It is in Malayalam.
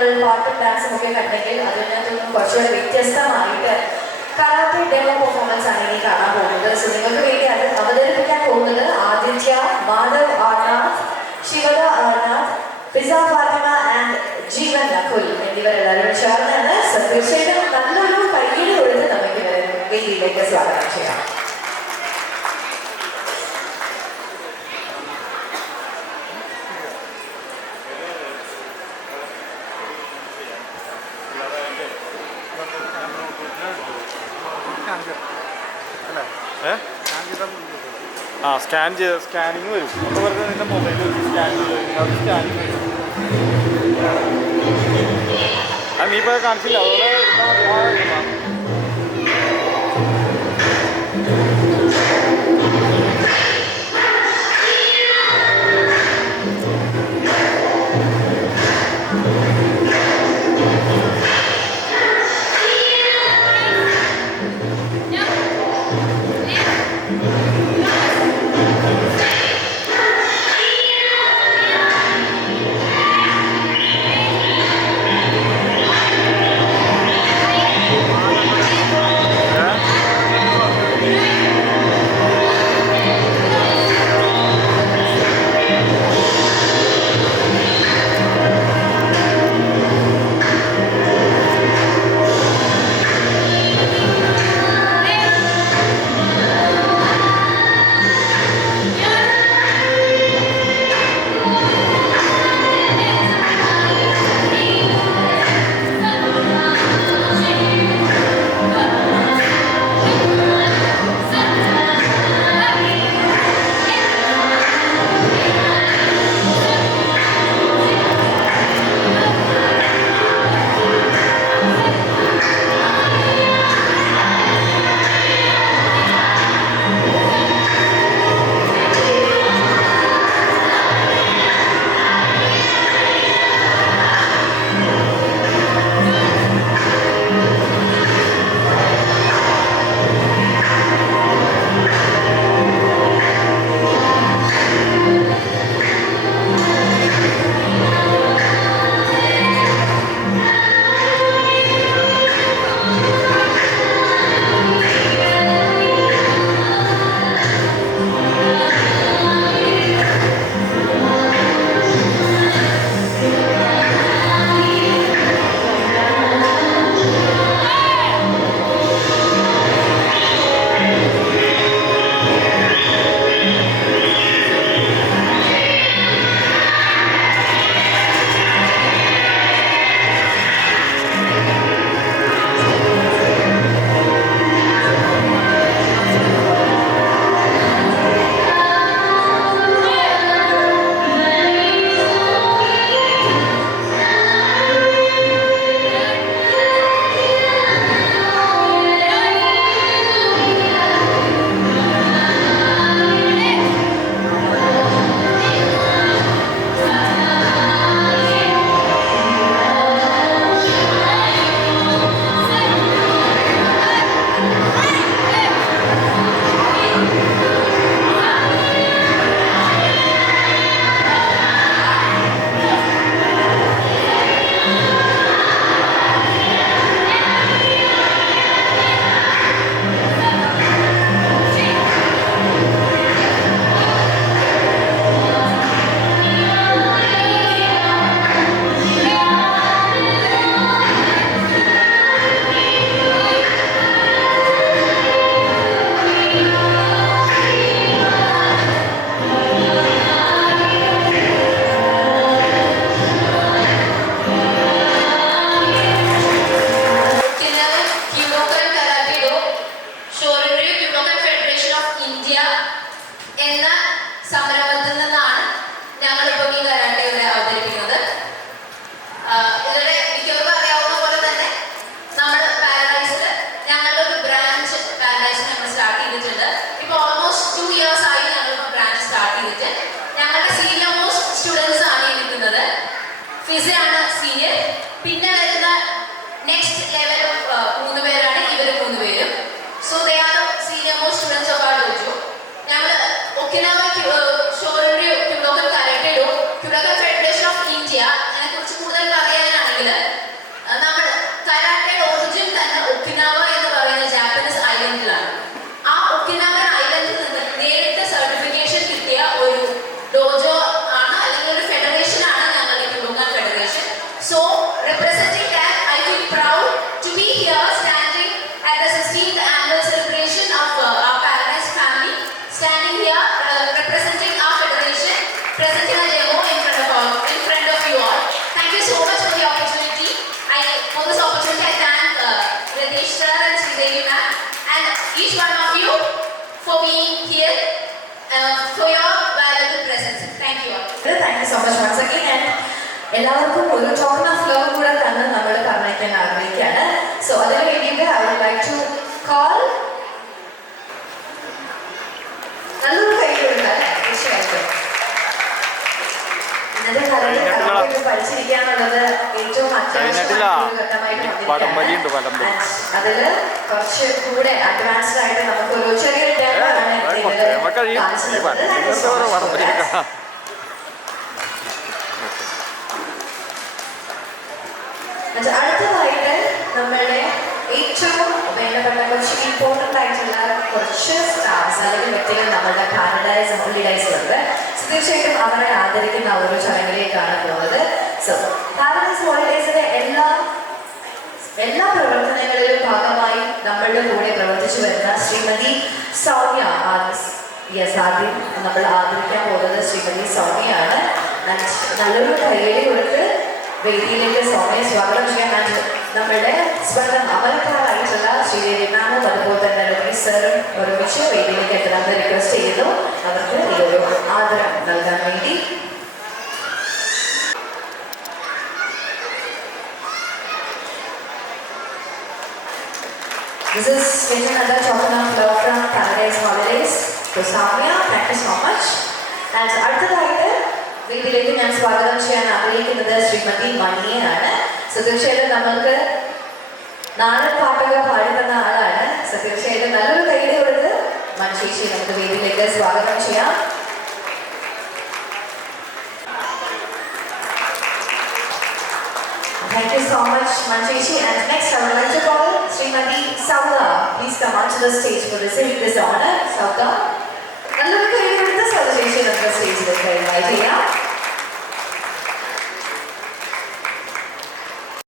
നമ്മൾ പാട്ടും ഡാൻസും ഒക്കെ കണ്ടെങ്കിൽ അതിനകത്തൊന്നും കുറച്ചുകൂടെ വ്യത്യസ്തമായിട്ട് കരാട്ടെ ഡെമോ പെർഫോമൻസ് ആണ് ഇനി കാണാൻ പോകുന്നത്. സോ നിങ്ങൾക്ക് വേണ്ടി അത് അവതരിപ്പിക്കാൻ പോകുന്നത് ആദിത്യ, മാധവ് ആർനാഥ്, ശിവദ ആർനാഥ്, ഫിസ ഫാത്തിമ ആൻഡ് ജീവൻ നകുൽ എന്നിവരെല്ലാവരും ചേർന്നാണ്. സോ തീർച്ചയായിട്ടും നല്ലൊരു കയ്യിൽ കൊടുത്ത് നമുക്ക് ഇവരെ വേദിയിലേക്ക് സ്വാഗതം ചെയ്യാം. സ്കാനിങ് വരും. അപ്പോൾ വെറുതെ നിൻ്റെ മൊബൈലിൽ സ്കാനിങ് വരും. അത് നീ ഇപ്പോൾ കാണിച്ചില്ല, അതുപോലെ ഫിസയാണ് സീനിയർ. പിന്നെ വരുന്ന നെക്സ്റ്റ് ലെവൽ മൂന്ന് പേരാണ് ഇവർ മൂന്ന് പേരും. So they are senior most students of our dojo. ഞങ്ങൾ Okinawa Shorinryu Kyudokan karate do Kyudokan federation of India അതിനെക്കുറിച്ച് കൂടുതൽ പറയാനാണെങ്കിൽ so much once again. And എല്ലാവർക്കും ഒരു ടോക്കൺ ഓഫ് ലവ് കൂടെ തന്നെ നമ്മൾ കാണിക്കാൻ ആഗ്രഹിക്കുകയാണ്. സോ അതിന് വേണ്ടിയിട്ട് I would like to call നല്ലൊരു കൈ കൊടുക്കുക അല്ലേ? തീർച്ചയായിട്ടും ഇന്നത്തെ കാലത്ത് കരാട്ടെ പഠിച്ചിരിക്കാന്നുള്ളത് ഏറ്റവും അത്യാവശ്യമായ ഒരു ഘട്ടമായിട്ട് വന്നിരിക്കുകയാണ്. അതില് കുറച്ച് കൂടെ അഡ്വാൻസ്ഡ് ആയിട്ട് നമുക്ക് ഒരു ചെറിയൊരു ഡെമോ ആണ് അടുത്തതായിട്ട് നമ്മളുടെ ഏറ്റവും വേണ്ടപ്പെട്ട കുറച്ച് ഇമ്പോർട്ടൻ്റ് ആയിട്ടുള്ള കുറച്ച് സ്റ്റാർസ് അല്ലെങ്കിൽ വ്യക്തികൾ നമ്മളുടെ പാരഡൈസ് ഹോളിഡേയ്സിലുണ്ട്. തീർച്ചയായിട്ടും അവരെ ആദരിക്കുന്ന ഒരു ചടങ്ങിലേക്കാണ് പോകുന്നത്. സോ പാരഡൈസ് ഹോളിഡേയ്സിലെ എല്ലാ പ്രവർത്തനങ്ങളിലും ഭാഗമായി നമ്മളുടെ കൂടെ പ്രവർത്തിച്ചു വരുന്ന ശ്രീമതി സൗമ്യ ആദ്യം നമ്മൾ ആദരിക്കാൻ പോകുന്നത് ശ്രീമതി സൗമ്യയാണ്. നല്ലൊരു കയ്യടി കൊടുത്ത് വേദിയിലേക്ക് സൗമ്യയെ സ്വാഗതം ചെയ്യാൻ നമ്മളുടെ സ്വന്തം അമലക്കാരായിട്ടുള്ള ശ്രീദേവി മാമും അതുപോലെ തന്നെ രവി സാറും ഒരുമിച്ച് വേദിയിലേക്ക് എത്തണമെന്ന് റിക്വസ്റ്റ് ചെയ്യുന്നു. അവർക്ക് ഈ ഒരു ആദരം നൽകാൻ വേണ്ടി This is yet another token of love from Paradise Holidays to Soumya. Thank you so much. And അടുത്തതായിട്ട് വേദിയിലേക്ക് ഞാൻ സ്വാഗതം ചെയ്യാൻ ആഗ്രഹിക്കുന്നത് ശ്രീമതി മണിയെയാണ്. സോ തീർച്ചയായിട്ടും നമ്മൾക്ക് നാടൻ പാട്ടൊക്കെ പാടി തന്ന ആളാണ്. സോ തീർച്ചയായിട്ടും നല്ലൊരു കൈയ്യടി കൊടുത്ത് മനുഷ്യേച്ചി നമുക്ക് വേദിയിലേക്ക് സ്വാഗതം ചെയ്യാം. Thank you so much, Mancheshi. And next, I would like to call Srimati Sauda. Please come onto the stage for receiving this honor. Sauda. നല്ലൊരു കൈയ്യടി കൊടുത്ത് സൗദ ചേച്ചി നമുക്ക് സ്റ്റേജിലേക്ക് invite ചെയ്യാം.